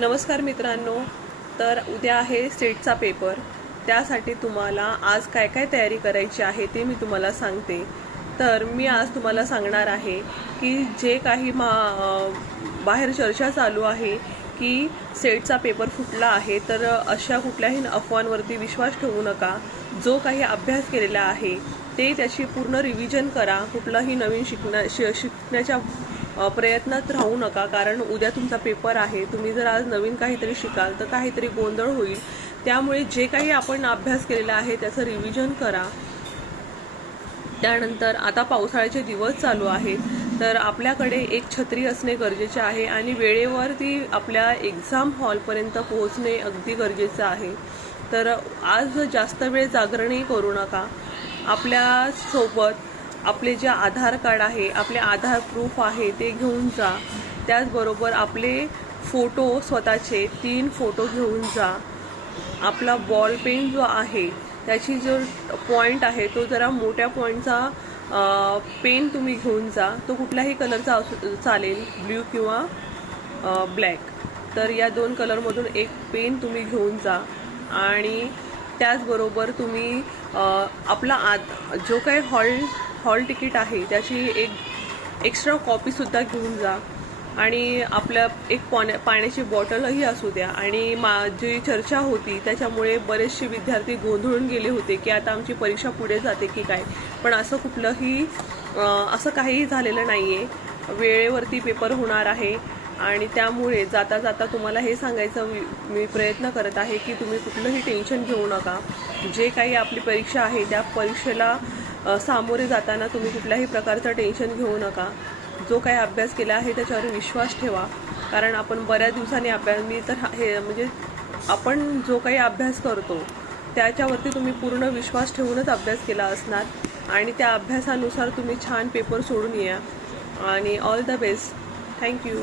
नमस्कार मित्रांनो, तर उद्या आहे स्टेटचा पेपर। त्यासाठी तुम्हाला आज काय काय तयारी करायची आहे ते मी तुम्हाला सांगते। तर मी आज तुम्हाला सांगणार आहे की जे काही बाहेर चर्चा चालू आहे की स्टेटचा पेपर फुटला आहे, तर अशा कुठल्याही अफवांवरती विश्वास ठेवू नका। जो काही अभ्यास केलेला आहे ते त्याची पूर्ण रिव्हिजन करा। कुठलाही नवीन शिकण्याच्या प्रयत्नात राहू नका, कारण उद्या तुमचा पेपर आहे। तुम्ही जर आज नवीन काहीतरी शिकाल तर काहीतरी गोंधळ होईल। त्यामुळे जे काही आपण अभ्यास केलेला आहे त्याचं रिव्हिजन करा। त्यानंतर आता पावसाळ्याचे दिवस चालू आहेत, तर आपल्याकडे एक छत्री असणे गरजेचे आहे आणि वेळेवर ती आपल्या एक्झाम हॉलपर्यंत पोहोचणे अगदी गरजेचं आहे। तर आज जास्त वेळ जागरणही करू नका। आपल्या सोबत आपले जे आधार कार्ड आहे, आपले आधार प्रूफ आहे ते घेऊन जा। त्याचबरोबर आपले फोटो, स्वतःचे 3 फोटो घेऊन जा। आपला बॉल पेन जो आहे त्याची जो पॉइंट आहे तो जरा मोठ्या पॉइंटचा पेन तुम्ही घेऊन जा। तो कुठल्याही कलरचा चालेल, ब्ल्यू किंवा ब्लॅक। तर या 2 कलरमधून एक पेन तुम्ही घेऊन जा। आणि त्याचबरोबर तुम्ही आपला जो काही हॉल तिकीट आहे त्याची एक एक्स्ट्रा कॉपीसुद्धा घेऊन जा। आणि आपल्या एक पाण्याची बॉटलही असू द्या। आणि जी चर्चा होती त्याच्यामुळे बरेचसे विद्यार्थी गोंधळून गेले होते की आता आमची परीक्षा पुढे जाते की काय, पण असं काहीही झालेलं नाही आहे। वेळेवरती पेपर होणार आहे आणि त्यामुळे जाता जाता तुम्हाला हे सांगायचं मी प्रयत्न करत आहे की तुम्ही कुठलंही टेन्शन घेऊ नका। जे काही आपली परीक्षा आहे त्या परीक्षेला सामोरे जाताना तुम्ही कुठल्याही प्रकारचं टेन्शन घेऊ नका। जो काही अभ्यास केला आहे त्याच्यावर विश्वास ठेवा, कारण आपण बऱ्याच दिवसांनी आपण जो काही अभ्यास करतो त्याच्यावरती तुम्ही पूर्ण विश्वास ठेवूनच अभ्यास केला असणार आणि त्या अभ्यासानुसार तुम्ही छान पेपर सोडून या। आणि ऑल द बेस्ट। थँक्यू।